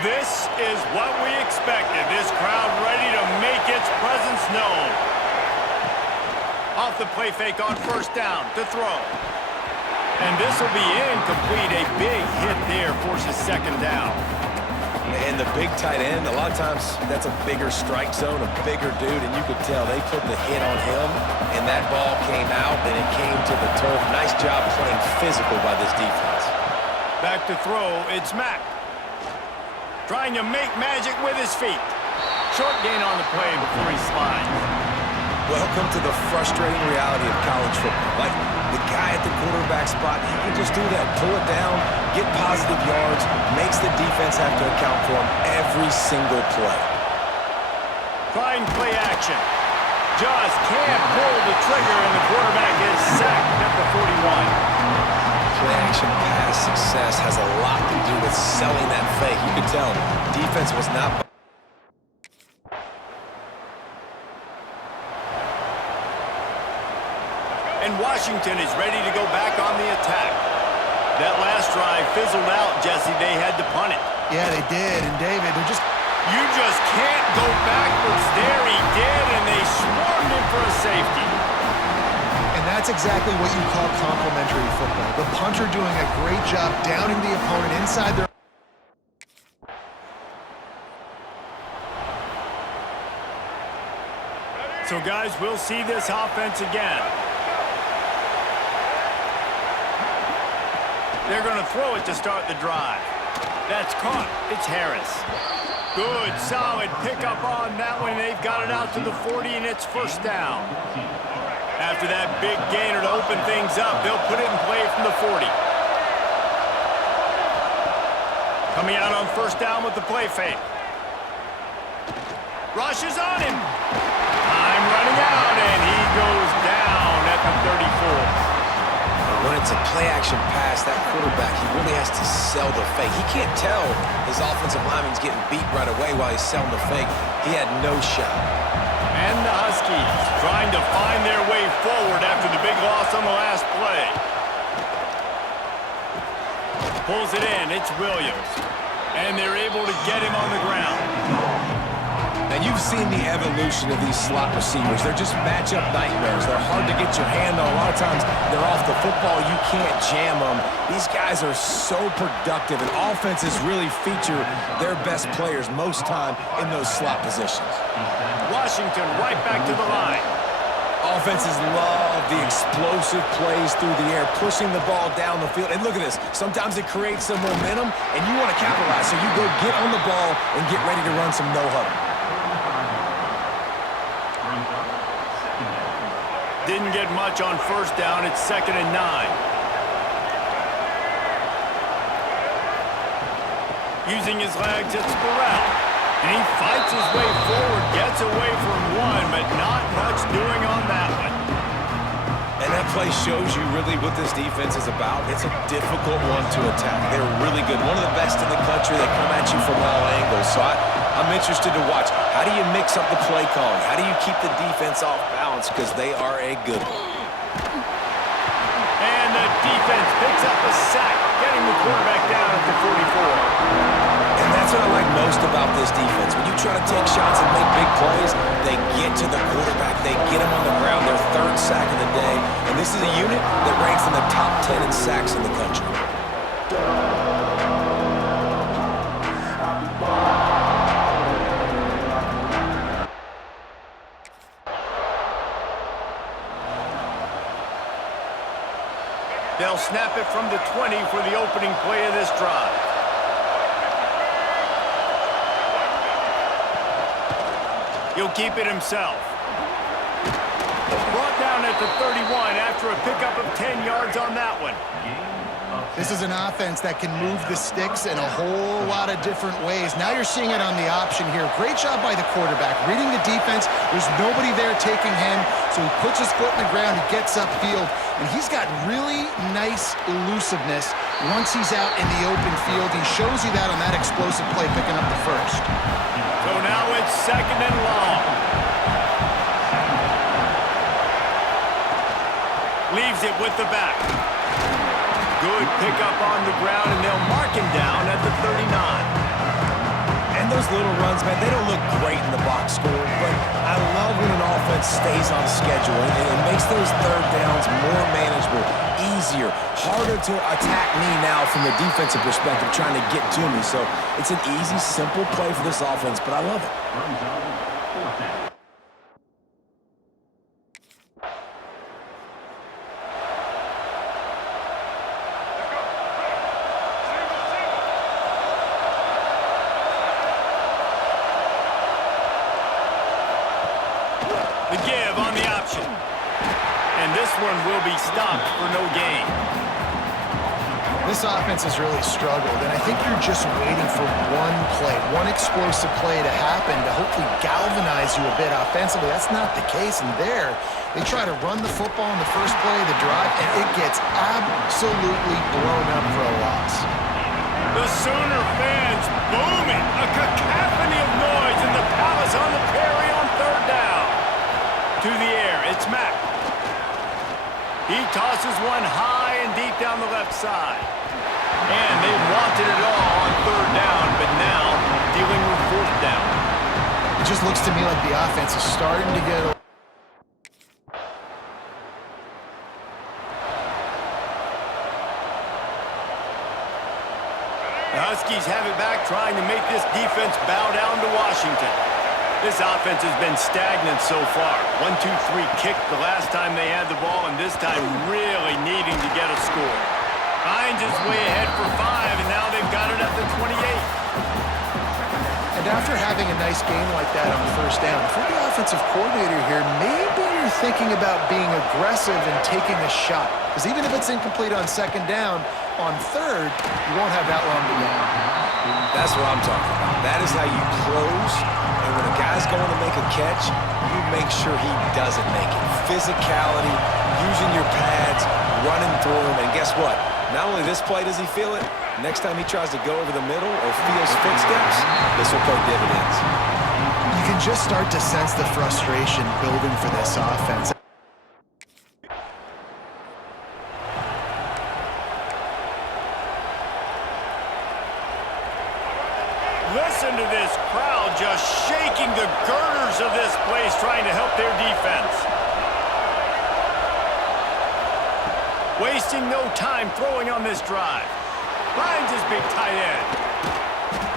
This is what we expected. This crowd ready to make its presence known. Off the play fake on first down to throw. And this will be incomplete. A big hit there forces second down. And the big tight end, a lot of times that's a bigger strike zone, a bigger dude, and you could tell they put the hit on him, and that ball came out, and it came to the turf. Nice job playing physical by this defense. Back to throw, it's Mack. Trying to make magic with his feet. Short gain on the play before he slides. Welcome to the frustrating reality of college football. Like, the guy at the quarterback spot, he can just do that. Pull it down, get positive yards, makes the defense have to account for him every single play. Trying play action. Just can't pull the trigger, and the quarterback is sacked at the 41. Play action pass success has a lot to do with selling that fake. You can tell defense was not... And Washington is ready to go back on the attack. That last drive fizzled out, Jesse. They had to punt it. Yeah, they did. And David, they're just... You just can't go backwards there. He did, and they swarmed him for a safety. And that's exactly what you call complementary football. The punter doing a great job downing the opponent inside their... So, guys, we'll see this offense again. They're going to throw it to start the drive. That's caught. It's Harris. Good, solid pickup on that one. They've got it out to the 40, and it's first down. After that big gainer to open things up, they'll put it in play from the 40. Coming out on first down with the play fake. Rush is on him. Time running out, and he goes down at the 34. When it's a play-action pass, that quarterback, he really has to sell the fake. He can't tell his offensive lineman's getting beat right away while he's selling the fake. He had no shot. And the Huskies trying to find their way forward after the big loss on the last play. Pulls it in. It's Williams. And they're able to get him on the ground. And you've seen the evolution of these slot receivers. They're just matchup nightmares. They're hard to get your hand on. A lot of times they're off the football. You can't jam them. These guys are so productive, and offenses really feature their best players most time in those slot positions. Washington right back to the line. Offenses love the explosive plays through the air, pushing the ball down the field. And look at this. Sometimes it creates some momentum, and you want to capitalize. So you go get on the ball and get ready to run some no-huddle. Didn't get much on first down. It's 2nd and 9. Using his legs, it's Burrell. And he fights his way forward, gets away from one, but not much doing on that one. And that play shows you really what this defense is about. It's a difficult one to attack. They're really good. One of the best in the country. They come at you from all angles. So I'm interested to watch. How do you mix up the play calling? How do you keep the defense off balance? Because they are a good one. And the defense picks up a sack, getting the quarterback down at the 44. And that's what I like most about this defense. When you try to take shots and make big plays, they get to the quarterback. They get him on the ground. Their 3rd sack of the day. And this is a unit that ranks in the top 10 in sacks in the country. They'll snap it from the 20 for the opening play of this drive. He'll keep it himself. Brought down at the 31 after a pickup of 10 yards on that one. This is an offense that can move the sticks in a whole lot of different ways. Now you're seeing it on the option here. Great job by the quarterback. Reading the defense, there's nobody there taking him, so he puts his foot in the ground, he gets upfield, and he's got really nice elusiveness once he's out in the open field. He shows you that on that explosive play, picking up the first. So now it's 2nd and long. Leaves it with the back. Good pickup on the ground, and they'll mark him down at the 39. those little runs, man, they don't look great in the box score, but I love when an offense stays on schedule and it makes those third downs more manageable, easier, harder to attack me now from the defensive perspective trying to get to me. So it's an easy, simple play for this offense, but I love it. The give on the option. And this one will be stopped for no gain. This offense has really struggled, and I think you're just waiting for one play, one explosive play to happen to hopefully galvanize you a bit offensively. That's not the case, and there, they try to run the football in the first play of the drive, and it gets absolutely blown up for a loss. The Sooner fans booming, a cacophony of noise in the Palace on the Prairie on third down. To the air, it's Mack. He tosses one high and deep down the left side. And they wanted it all on third down, but now dealing with fourth down. It just looks to me like the offense is starting to get The Huskies have it back, trying to make this defense bow down to Washington. This offense has been stagnant so far. 1-2-3 kick the last time they had the ball, and this time really needing to get a score. Hines is way ahead for 5, and now they've got it at the 28. And after having a nice game like that on first down, for the offensive coordinator here, maybe you're thinking about being aggressive and taking a shot. Because even if it's incomplete on second down, on third, you won't have that long to go. That's what I'm talking about. That is how you close. And when a guy's going to make a catch, you make sure he doesn't make it. Physicality, using your pads, running through him. And guess what? Not only this play does he feel it, next time he tries to go over the middle or feels footsteps, this will pay dividends. You can just start to sense the frustration building for this offense. Listen to this crowd just shaking the girders of this place, trying to help their defense. Wasting no time throwing on this drive. Finds his big tight end.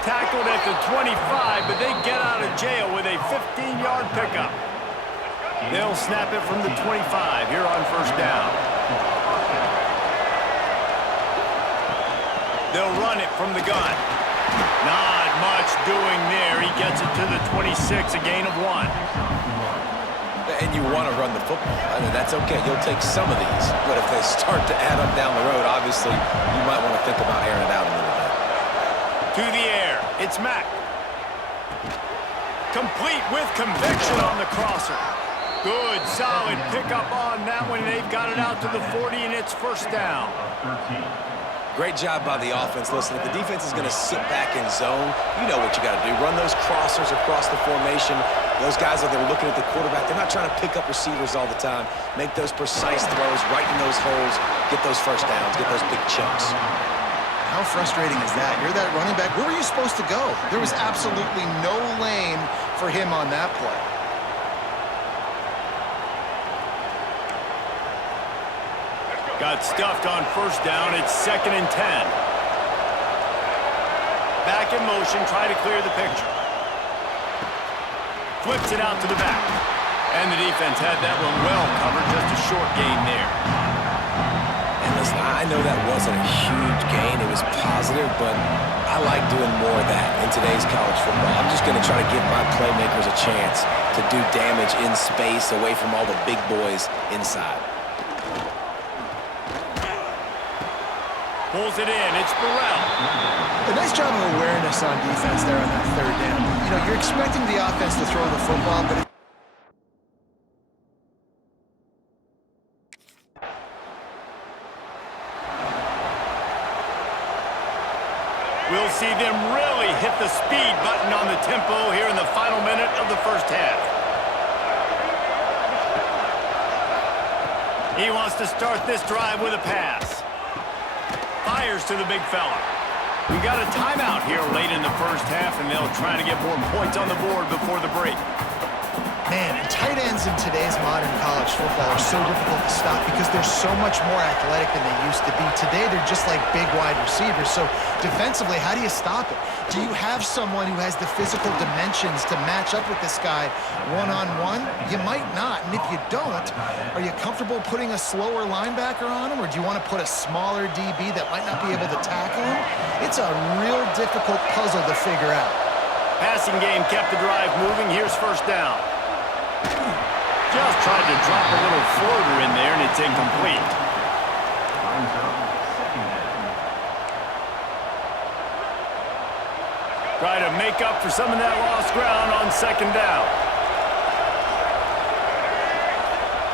Tackled at the 25, but they get out of jail with a 15-yard pickup. They'll snap it from the 25 here on first down. They'll run it from the gun. Not much doing there. He gets it to the 26, a gain of 1. And you want to run the football. I mean, that's okay. You'll take some of these. But if they start to add up down the road, obviously, you might want to think about airing it out a little bit. To the air, it's Mack. Complete with conviction on the crosser. Good, solid pickup on that one. They've got it out to the 40, and it's first down. Great job by the offense. Listen, if the defense is going to sit back in zone, you know what you got to do. Run those crossers across the formation. Those guys that are looking at the quarterback, they're not trying to pick up receivers all the time. Make those precise throws right in those holes. Get those first downs. Get those big chunks. How frustrating is that? You're that running back. Where were you supposed to go? There was absolutely no lane for him on that play. Got stuffed on first down. It's 2nd and 10. Back in motion, try to clear the picture. Flips it out to the back. And the defense had that one well covered. Just a short gain there. And listen, I know that wasn't a huge gain. It was positive, but I like doing more of that in today's college football. I'm just going to try to give my playmakers a chance to do damage in space away from all the big boys inside. Pulls it in. It's Burrell. A nice job of awareness on defense there on that third down. You know, you're expecting the offense to throw the football, but we'll see them really hit the speed button on the tempo here in the final minute of the first half. He wants to start this drive with a pass. Fires to the big fella. We got a timeout here late in the first half, and they'll try to get more points on the board before the break. Man, and tight ends in today's modern college football are so difficult to stop because they're so much more athletic than they used to be. Today, they're just like big wide receivers. So defensively, how do you stop it? Do you have someone who has the physical dimensions to match up with this guy one-on-one? You might not. And if you don't, are you comfortable putting a slower linebacker on him, or do you want to put a smaller DB that might not be able to tackle him? It's a real difficult puzzle to figure out. Passing game kept the drive moving. Here's first down. Just tried to drop a little floater in there, and it's incomplete. Try to make up for some of that lost ground on second down.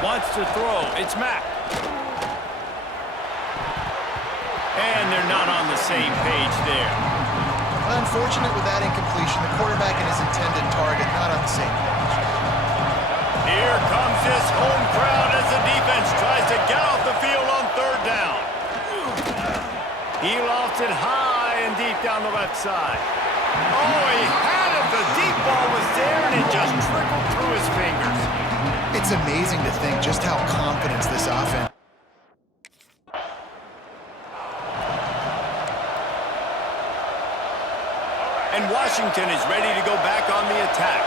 Wants to throw. It's Mack. And they're not on the same page there. Unfortunate with that incompletion. The quarterback and his intended target not on the same page. Here comes this home crowd as the defense tries to get off the field on third down. He lofts it high and deep down the left side. Oh, he had it. The deep ball was there, and it just trickled through his fingers. It's amazing to think just how confident this offense. And Washington is ready to go back on the attack.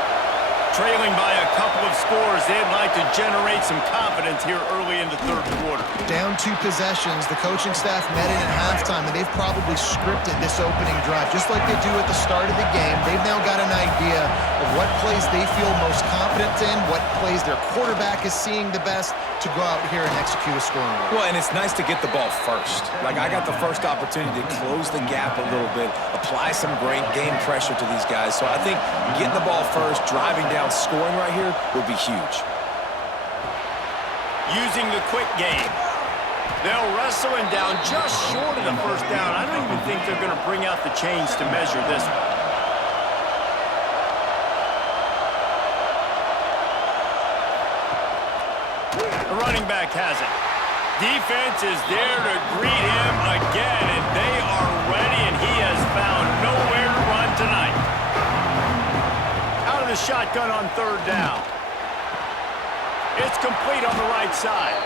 Trailing by a couple of scores, they'd like to generate some confidence here early in the third quarter. Down 2 possessions, the coaching staff met in at halftime, and they've probably scripted this opening drive. Just like they do at the start of the game, they've now got an idea of what plays they feel most confident in, what plays their quarterback is seeing the best to go out here and execute a scoring run. Well, and it's nice to get the ball first. Like, I got the first opportunity to close the gap a little bit, apply some great game pressure to these guys. So I think getting the ball first, driving down, scoring right here would be huge. Using the quick game. They'll wrestle him down just short of the first down. I don't even think they're going to bring out the chains to measure this one. The running back has it. Defense is there to greet him again, and they are ready, and he has found nowhere to run tonight. Out of the shotgun on third down. It's complete on the right side.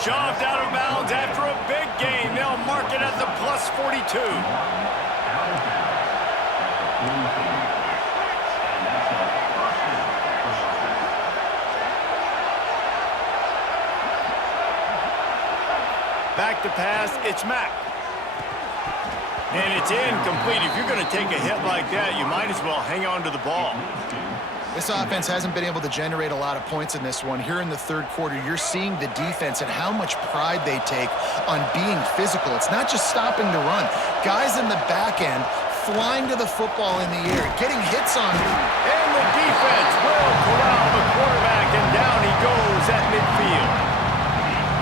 Shoved out of bounds after a big gain. They'll mark it at the plus 42. Back to pass, it's Mack. And it's incomplete. If you're going to take a hit like that, you might as well hang on to the ball. This offense hasn't been able to generate a lot of points in this one. Here in the third quarter, you're seeing the defense and how much pride they take on being physical. It's not just stopping the run. Guys in the back end flying to the football in the air, getting hits on him. And the defense will corral the quarterback, and down he goes at midfield.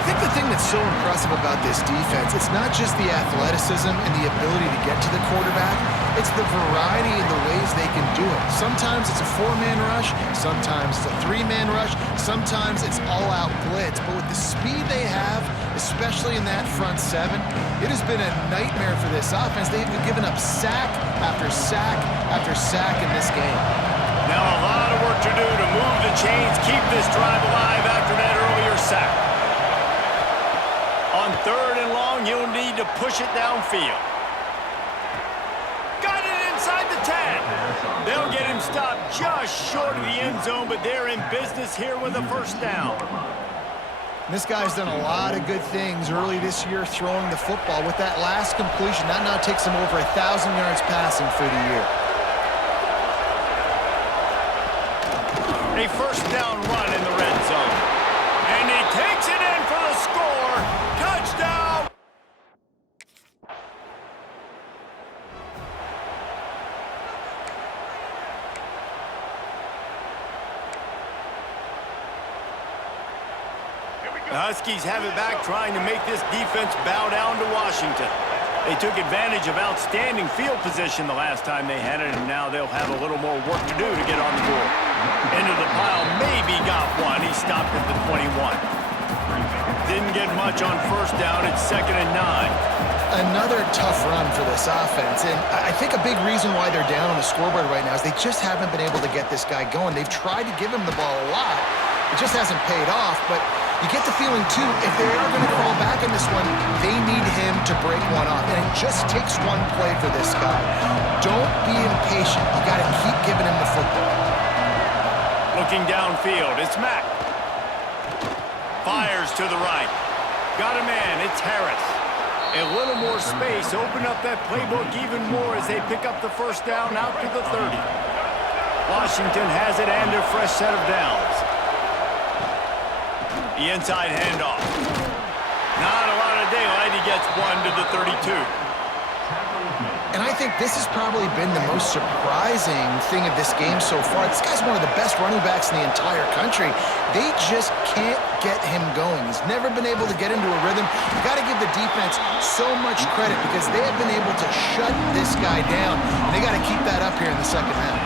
I think the thing that's so impressive about this defense, it's not just the athleticism and the ability to get to the quarterback, it's the variety in the ways they can do it. Sometimes it's a 4-man rush, sometimes it's a 3-man rush, sometimes it's all-out blitz. But with the speed they have, especially in that front 7, it has been a nightmare for this offense. They've been giving up sack after sack after sack in this game. Now a lot of work to do to move the chains, keep this drive alive after that earlier sack. On third and long, you'll need to push it downfield. Got it inside the 10. They'll get him stopped just short of the end zone, but they're in business here with a first down. This guy's done a lot of good things early this year throwing the football. With that last completion, that now takes him over 1,000 yards passing for the year. A first down run in the red zone. And he takes it in for the score. Touchdown! The Huskies have it back, trying to make this defense bow down to Washington. They took advantage of outstanding field position the last time they had it, and now they'll have a little more work to do to get on the board. Into the pile, maybe got one. He stopped at the 21. Didn't get much on first down. It's 2nd and 9. Another tough run for this offense, and I think a big reason why they're down on the scoreboard right now is they just haven't been able to get this guy going. They've tried to give him the ball a lot. It just hasn't paid off, but you get the feeling, too, if they are going to crawl back in this one, they need him to break one off, and it just takes one play for this guy. Don't be impatient. You got to keep giving him the football. Looking downfield, it's Mack. Fires to the right. Got a man, it's Harris. A little more space, open up that playbook even more as they pick up the first down out to the 30. Washington has it and a fresh set of downs. The inside handoff. Not a lot of daylight, he gets one to the 32. And I think this has probably been the most surprising thing of this game so far. This guy's one of the best running backs in the entire country. They just can't get him going. He's never been able to get into a rhythm. You got to give the defense so much credit because they have been able to shut this guy down. And they got to keep that up here in the second half.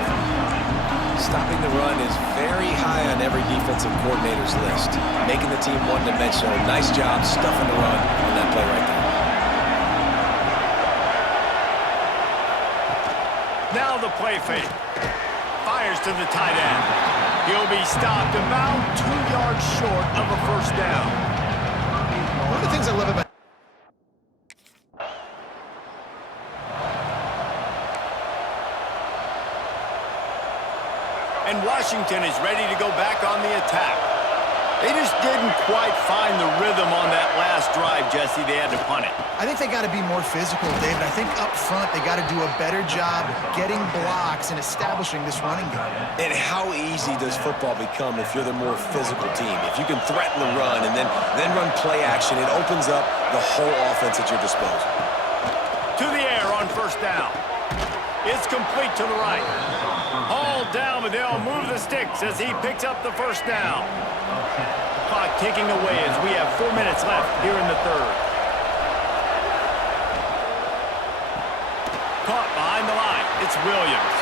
Stopping the run is very high on every defensive coordinator's list. Making the team one-dimensional. Nice job stuffing the run on that play right there. Now the play fake. Fires to the tight end. He'll be stopped about 2 yards short of a first down. One of the things I love about And Washington is ready to go back on the attack. They just didn't quite find the rhythm on that last drive, Jesse. They had to punt it. I think they got to be more physical, David. I think up front they got to do a better job getting blocks and establishing this running game. And how easy does football become if you're the more physical team? If you can threaten the run and then run play action, it opens up the whole offense at your disposal. To the air on first down. It's complete to the right. Hauled down, but they'll move the sticks as he picks up the first down. Clock ticking away as we have 4 minutes left here in the third. Caught behind the line. It's Williams.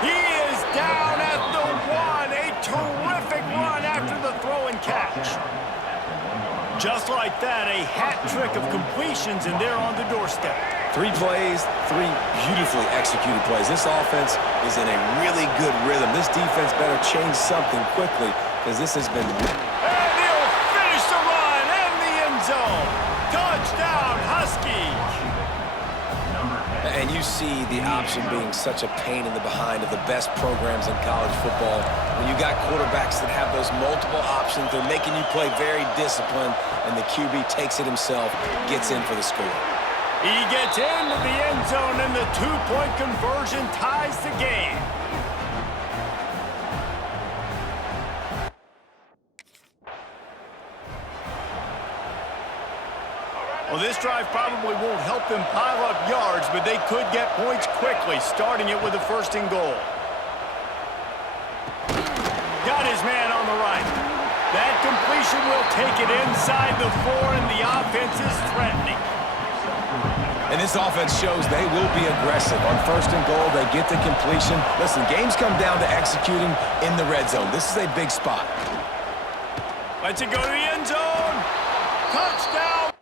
He is down at the 1. A terrific run after the throw and catch. Just like that, a hat trick of completions, and they're on the doorstep. 3 plays, 3 beautifully executed plays. This offense is in a really good rhythm. This defense better change something quickly because this has been... And he'll finish the run in the end zone. Touchdown, Huskies. And you see the option being such a pain in the behind of the best programs in college football. When you got quarterbacks that have those multiple options, they're making you play very disciplined, and the QB takes it himself, gets in for the score. He gets into the end zone, and the 2-point conversion ties the game. Well, this drive probably won't help them pile up yards, but they could get points quickly, starting it with a 1st and goal. Got his man on the right. That completion will take it inside the 4, and the offense is threatening. And this offense shows they will be aggressive. On 1st and goal, they get the completion. Listen, games come down to executing in the red zone. This is a big spot. Lets it go to the end zone. Touchdown.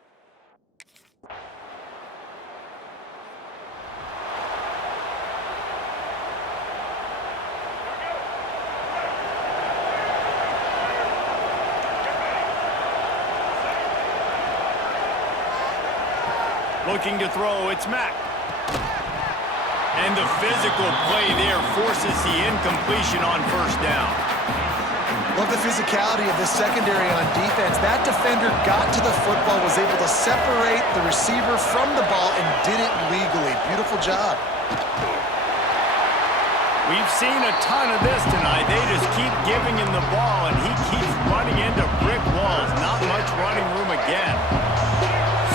Looking to throw, it's Mack. And the physical play there forces the incompletion on first down. Love the physicality of this secondary on defense. That defender got to the football, was able to separate the receiver from the ball, and did it legally. Beautiful job. We've seen a ton of this tonight. They just keep giving him the ball, and he keeps running into brick walls. Not much running room again.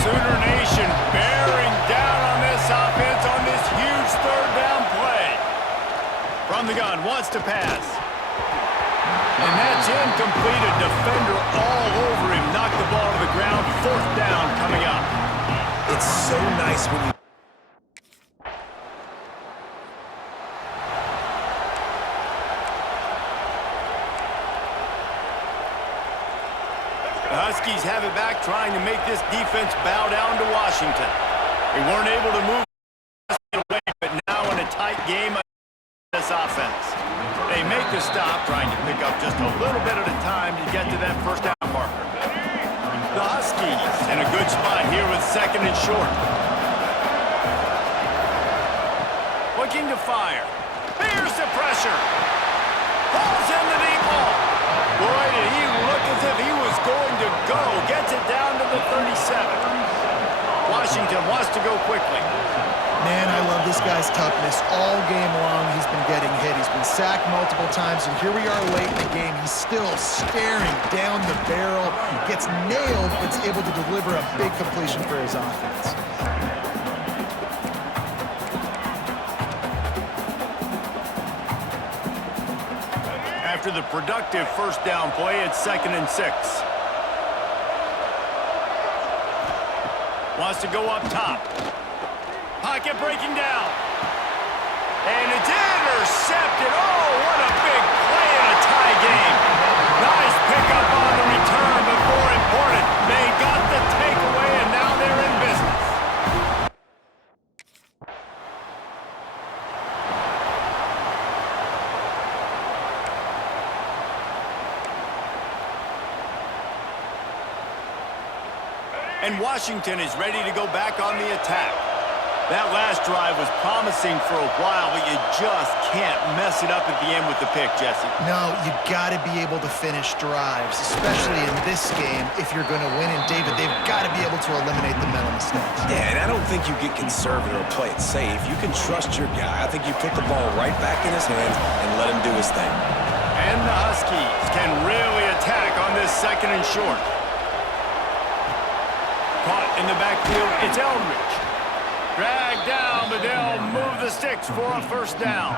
Sooner Nation bearing down on this offense on this huge 3rd down play. From the gun, wants to pass. And that's incomplete. A defender all over him. Knocked the ball to the ground. 4th down coming up. It's so nice when you... The Huskies have it back, trying to make this defense bow down to Washington. They weren't able to move away, but now in a tight game this offense. They make the stop, trying to pick up just a little bit at a time to get to that first down marker. The Huskies in a good spot here with second and short. Looking to fire. Here's the pressure. Falls in the deep ball. Boy, did he look as if he was going to go. Gets it down to the 37. Washington wants to go quickly. Man, I love this guy's toughness. All game long, he's been getting hit. He's been sacked multiple times, and here we are late in the game. He's still staring down the barrel. Gets nailed, but is able to deliver a big completion for his offense. After the productive first down play, it's 2nd and 6. Wants to go up top. Pocket breaking down. And it's intercepted. Oh, what a big play in a tie game. Nice pickup on the return, but more important, they got the takeaway, and now they're in business. And Washington is ready to go back on the attack. That last drive was promising for a while, but you just can't mess it up at the end with the pick, Jesse. No, you got to be able to finish drives, especially in this game if you're going to win. And, David, they've got to be able to eliminate the mental mistakes. Yeah, and I don't think you get conservative or play it safe. You can trust your guy. I think you put the ball right back in his hands and let him do his thing. And the Huskies can really attack on this 2nd and short. Caught in the backfield, it's Eldridge. Dragged down, but they'll move the sticks for a first down.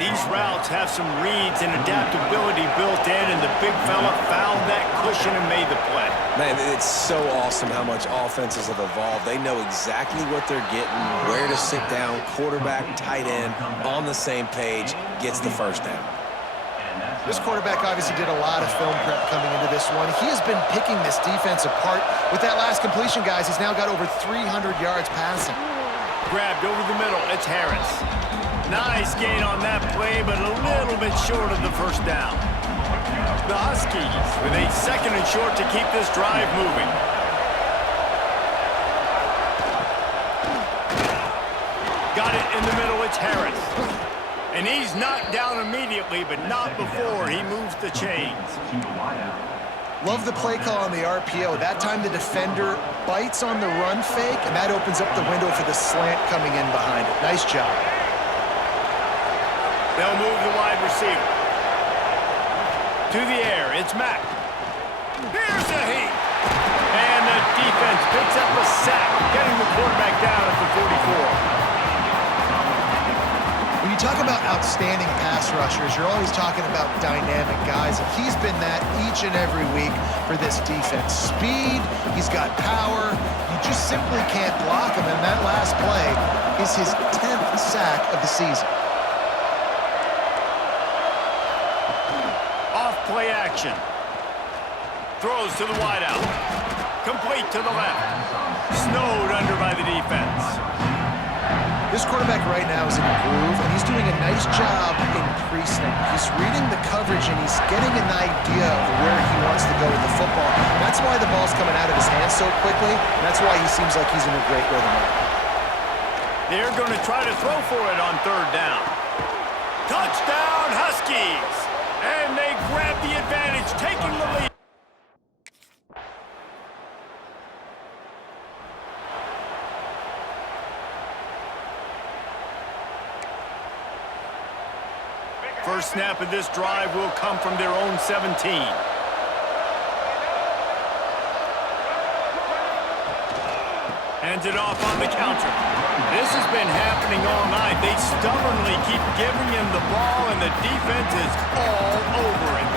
These routes have some reads and adaptability built in, and the big fella found that cushion and made the play. Man, it's so awesome how much offenses have evolved. They know exactly what they're getting, where to sit down, quarterback, tight end, on the same page, gets the first down. This quarterback obviously did a lot of film prep coming into this one. He has been picking this defense apart. With that last completion, guys, he's now got over 300 yards passing. Grabbed over the middle, it's Harris. Nice gain on that play, but a little bit short of the first down. The Huskies with a 2nd and short to keep this drive moving. Got it in the middle, it's Harris. And he's knocked down immediately, but not before he moves the chains. Love the play call on the RPO. That time the defender bites on the run fake, and that opens up the window for the slant coming in behind it. Nice job. They'll move the wide receiver. To the air, it's Mack. Here's the heat. And the defense picks up a sack, getting the quarterback down at the 44. When you talk about outstanding pass rushers, you're always talking about dynamic guys. And he's been that each and every week for this defense. Speed, he's got power. You just simply can't block him. And that last play is his 10th sack of the season. Off play action. Throws to the wideout. Complete to the left. Snowed under by the defense. This quarterback right now is in a groove, and he's doing a nice job in pre-snap. He's reading the coverage, and he's getting an idea of where he wants to go with the football. That's why the ball's coming out of his hands so quickly, and that's why he seems like he's in a great rhythm. They're going to try to throw for it on 3rd down. Touchdown, Huskies! And they grab the advantage, taking the lead. First snap of this drive will come from their own 17. Hands it off on the counter. This has been happening all night. They stubbornly keep giving him the ball, and the defense is all over it.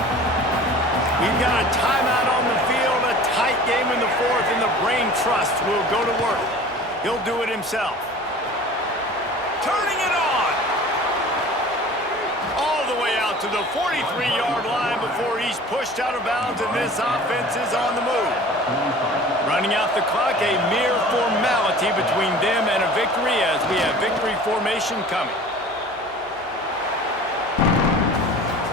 We've got a timeout on the field, a tight game in the 4th, and the brain trust will go to work. He'll do it himself. Turning it on. All the way out to the 43-yard line before he's pushed out of bounds, and this offense is on the move. Running out the clock, a mere formality between them and a victory as we have victory formation coming.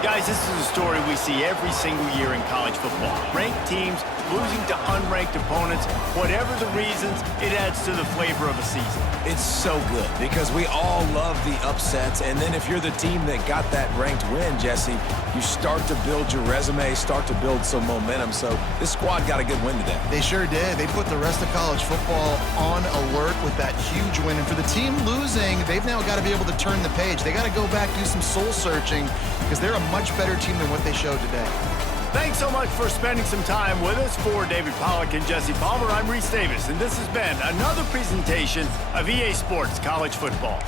Guys, this is a story we see every single year in college football. Ranked teams losing to unranked opponents. Whatever the reasons, it adds to the flavor of a season. It's so good because we all love the upsets, and then if you're the team that got that ranked win, Jesse, you start to build your resume, start to build some momentum. So this squad got a good win today. They sure did. They put the rest of college football on alert with that huge win. And for the team losing, they've now got to be able to turn the page. They got to go back, do some soul searching, because they're a much better team than what they showed today. Thanks so much for spending some time with us. For David Pollack and Jesse Palmer, I'm Reese Davis, and this has been another presentation of EA Sports College Football.